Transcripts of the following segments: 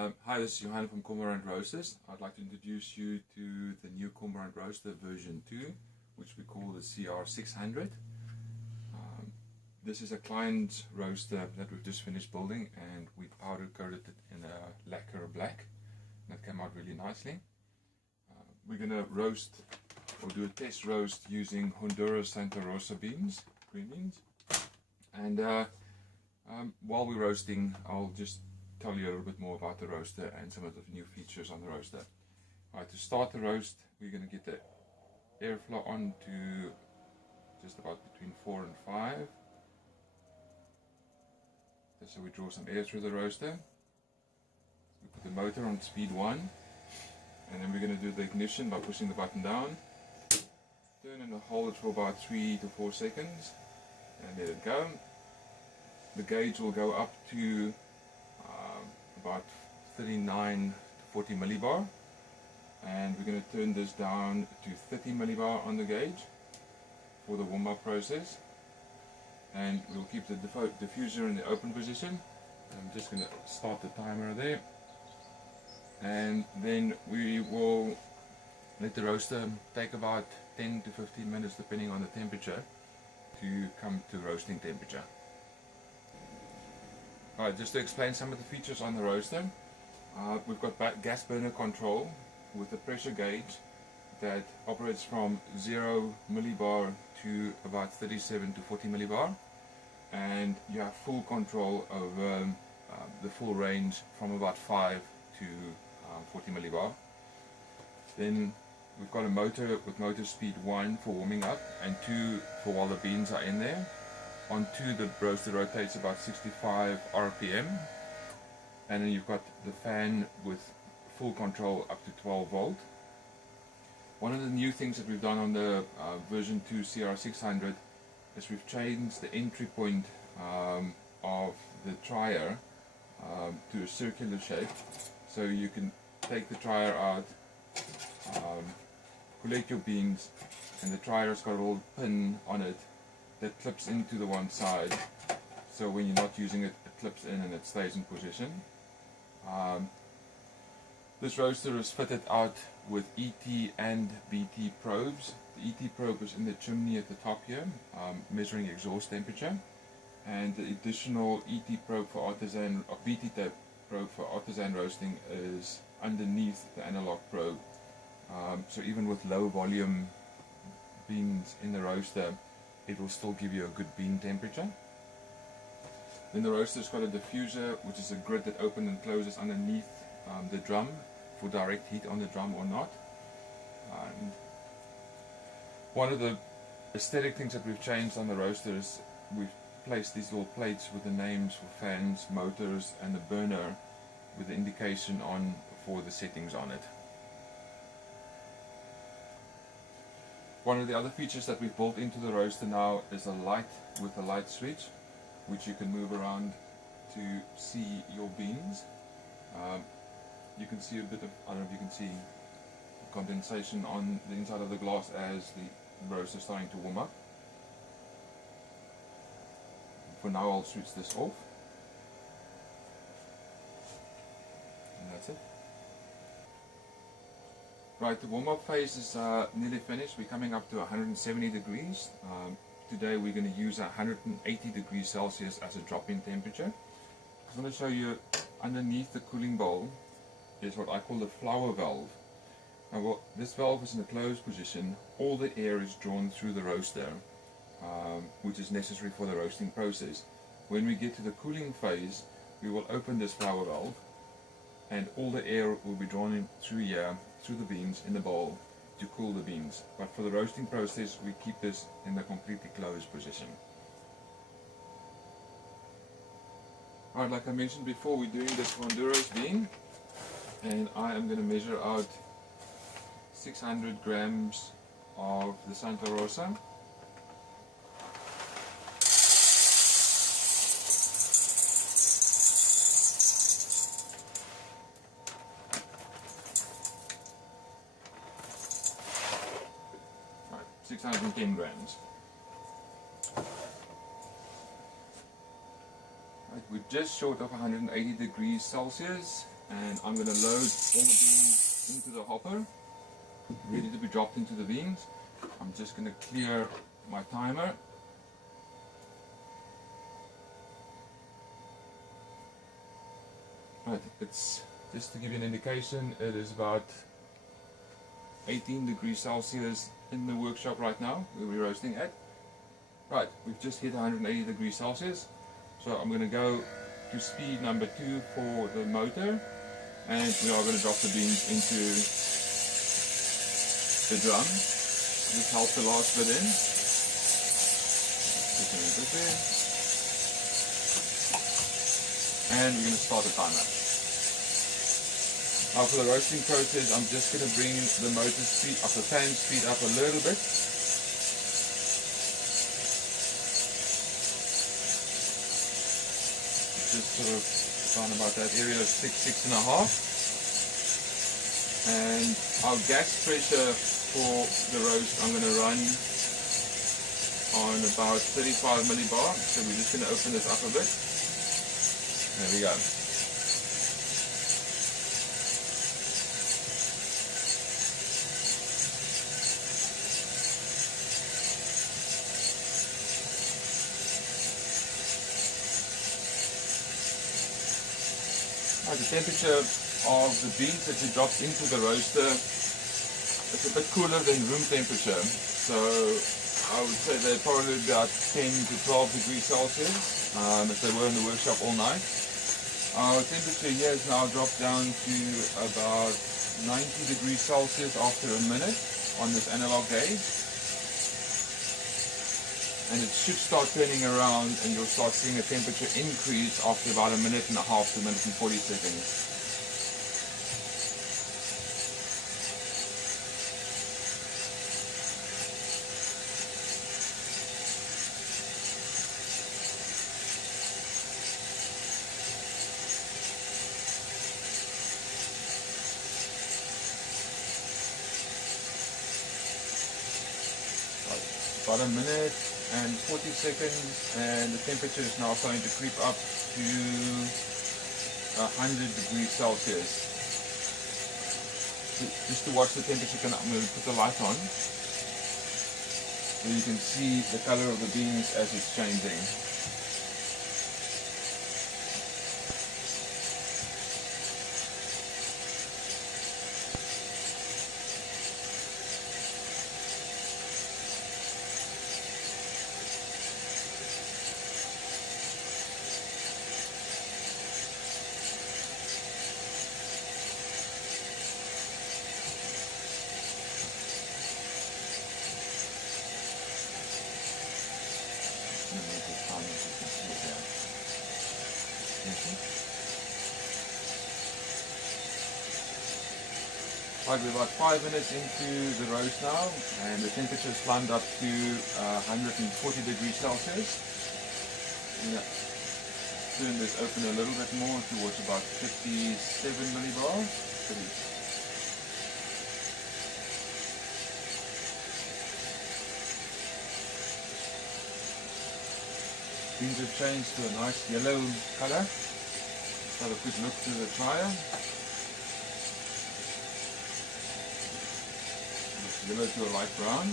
Hi, this is Johan from Cormorant Roasters. I'd like to introduce you to the new Cormorant Roaster version 2, which we call the CR600. This is a client roaster that we've just finished building, and we powder coated it in a lacquer black. That came out really nicely. We're going to roast or do a test roast using Honduras Santa Rosa beans, green beans. And while we're roasting, I'll just tell you a little bit more about the roaster and some of the new features on the roaster. Alright, to start the roast, we're going to get the airflow on to just about between 4 and 5. So we draw some air through the roaster. We put the motor on speed 1, and then we're going to do the ignition by pushing the button down. Turn and hold it for about 3 to 4 seconds and let it go. The gauge will go up to about 39 to 40 millibar, and we're going to turn this down to 30 millibar on the gauge for the warm-up process, and we'll keep the diffuser in the open position. I'm just going to start the timer there, and then we will let the roaster take about 10 to 15 minutes depending on the temperature to come to roasting temperature. Alright, just to explain some of the features on the roaster, we've got gas burner control with a pressure gauge that operates from 0 millibar to about 37 to 40 millibar, and you have full control over the full range from about 5 to 40 millibar. Then we've got a motor with motor speed 1 for warming up and 2 for while the beans are in there. On 2, the roaster rotates about 65 RPM, and then you've got the fan with full control up to 12 volt. One of the new things that we've done on the version 2 CR600 is we've changed the entry point of the dryer to a circular shape, so you can take the dryer out, collect your beans, and the dryer's got a little pin on it that clips into the one side, so when you're not using it, it clips in and it stays in position. This roaster is fitted out with ET and BT probes. The ET probe is in the chimney at the top here, measuring exhaust temperature, and the additional ET probe for artisan, or BT probe for artisan roasting is underneath the analog probe. So even with low volume beans in the roaster, it will still give you a good bean temperature. Then the roaster's got a diffuser, which is a grid that opens and closes underneath the drum for direct heat on the drum or not. And one of the aesthetic things that we've changed on the roaster is we've placed these little plates with the names for fans, motors, and the burner with the indication on for the settings on it. One of the other features that we've built into the roaster now is a light with a light switch, which you can move around to see your beans. You can see a bit of, I don't know if you can see condensation on the inside of the glass as the roaster is starting to warm up. For now, I'll switch this off, and that's it. Right, the warm-up phase is nearly finished. We're coming up to 170 degrees. Today we're going to use 180 degrees Celsius as a drop-in temperature. I want to show you underneath the cooling bowl is what I call the flower valve. Now, this valve is in a closed position. All the air is drawn through the roaster, which is necessary for the roasting process. When we get to the cooling phase, we will open this flower valve, and all the air will be drawn in through here, through the beans in the bowl to cool the beans. But for the roasting process, we keep this in the completely closed position. Alright, like I mentioned before, we're doing this Honduras bean, and I am going to measure out 600 grams of the Santa Rosa. Right, 610 grams. Right, we're just short of 180 degrees Celsius. and I'm going to load all the beans into the hopper, ready to be dropped into the beans. I'm just going to clear my timer. Right, it's just to give you an indication, it is about 18 degrees Celsius in the workshop right now where we're roasting at. Right, we've just hit 180 degrees Celsius, so I'm going to go to speed number 2 for the motor, and we are going to drop the beans into the drum. This helps the last bit in. And we're going to start the timer. Now for the roasting process, I'm just going to bring the motor speed up, the fan speed up a little bit. Just sort of around about that area of 6.5. And our gas pressure for the roast, I'm going to run on about 35 millibar. So we're just going to open this up a bit. There we go. The temperature of the beans that we dropped into the roaster is a bit cooler than room temperature. So I would say they're probably about 10 to 12 degrees Celsius if they were in the workshop all night. Our temperature here has now dropped down to about 90 degrees Celsius after a minute on this analog gauge. And it should start turning around and you'll start seeing a temperature increase after about 1.5 minutes to 1 minute and 40 seconds. About 1 minute and 40 seconds, and the temperature is now starting to creep up to 100 degrees Celsius. So just to watch the temperature, I'm going to put the light on so you can see the color of the beans as it's changing. Right, we're about 5 minutes into the roast now, and the temperature has climbed up to 140 degrees Celsius. Yeah. Turn this open a little bit more towards about 57 millibar. Beans have changed to a nice yellow color. Let's have a quick look through the dryer. Yellow to a light brown.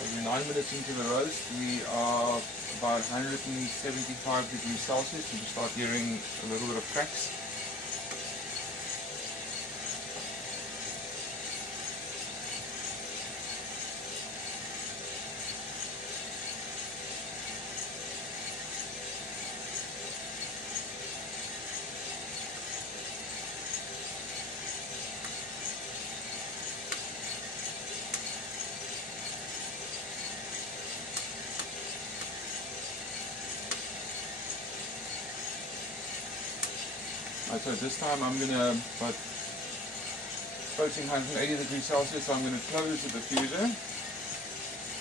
Every 9 minutes into the roast, we are about 175 degrees Celsius, and you start hearing a little bit of cracks. So this time I'm going to, but approaching 180 degrees Celsius, so I'm going to close the diffuser,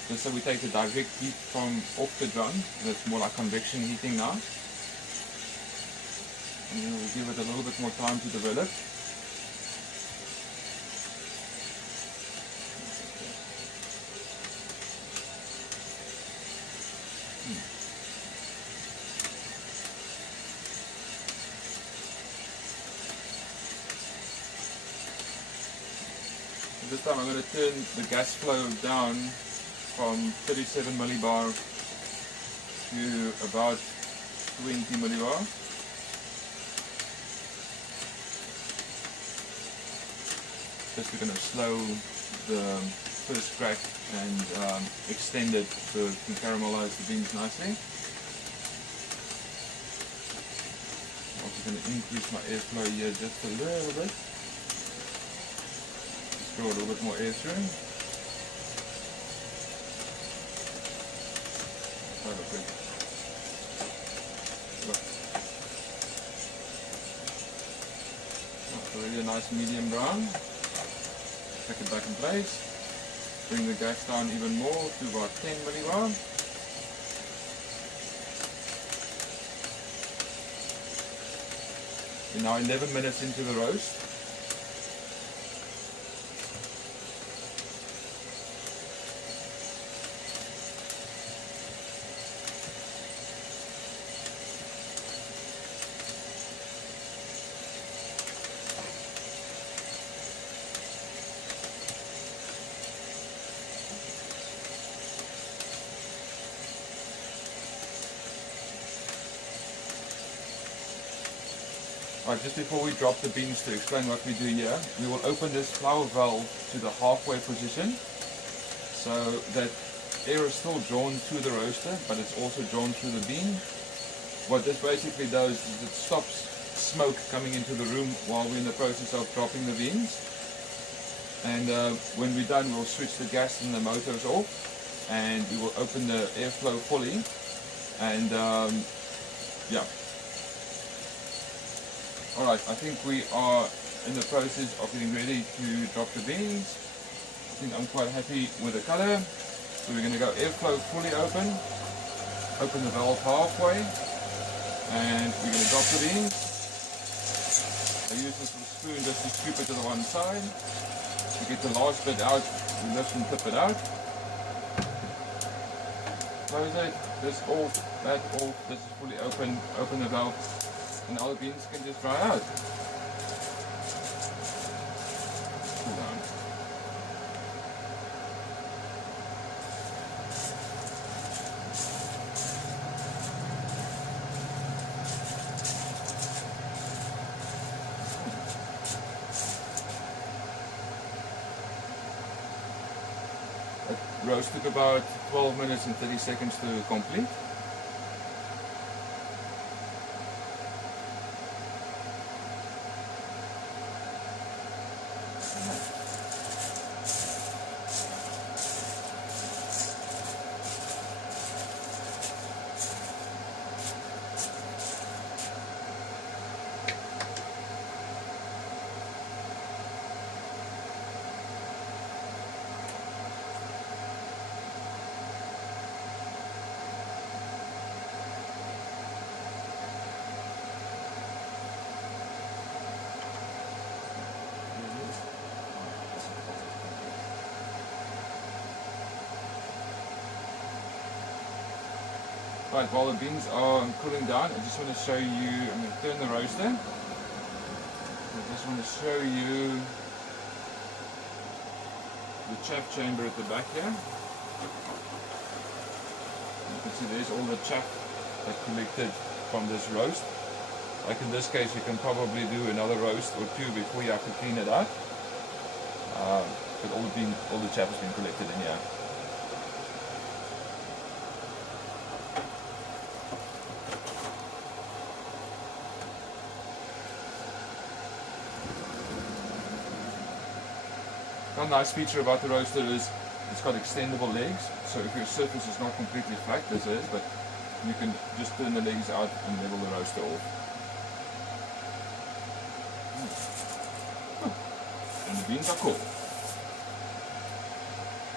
just so we take the direct heat from off the drum, and it's more like convection heating now. And then we'll give it a little bit more time to develop. this time I'm going to turn the gas flow down from 37 millibar to about 20 millibar. Just to kind of slow the first crack and extend it so it can caramelize the beans nicely. I'm also going to increase my airflow here just a little bit. Just draw a little bit more air through. Already a nice medium brown. Take it back in place. Bring the gas down even more to about 10 millibar. We're now 11 minutes into the roast. Right, just before we drop the beans, to explain what we do here, we will open this flour valve to the halfway position so that air is still drawn through the roaster, but it's also drawn through the bean. What this basically does is it stops smoke coming into the room while we're in the process of dropping the beans. And when we're done, we'll switch the gas and the motors off, and we will open the airflow fully. And yeah. Alright, I think we are in the process of getting ready to drop the beans. I think I'm quite happy with the color. So we're going to go airflow fully open the valve halfway, and we're going to drop the beans. I use this little spoon just to scoop it to the one side. To get the last bit out, we lift and tip it out. Close it, this off, that off, this is fully open, open the valve. And all the beans can just dry out. Cool down. That roast took about 12 minutes and 30 seconds to complete. Right, while the beans are cooling down, I just want to show you, I'm going to turn the roaster. I just want to show you the chaff chamber at the back here. You can see there's all the chaff that collected from this roast. Like in this case, you can probably do another roast or two before you have to clean it out. But all the chaff has been collected in here. One nice feature about the roaster is it's got extendable legs, so if your surface is not completely flat, this is, but you can just turn the legs out and level the roaster off. And the beans are cool.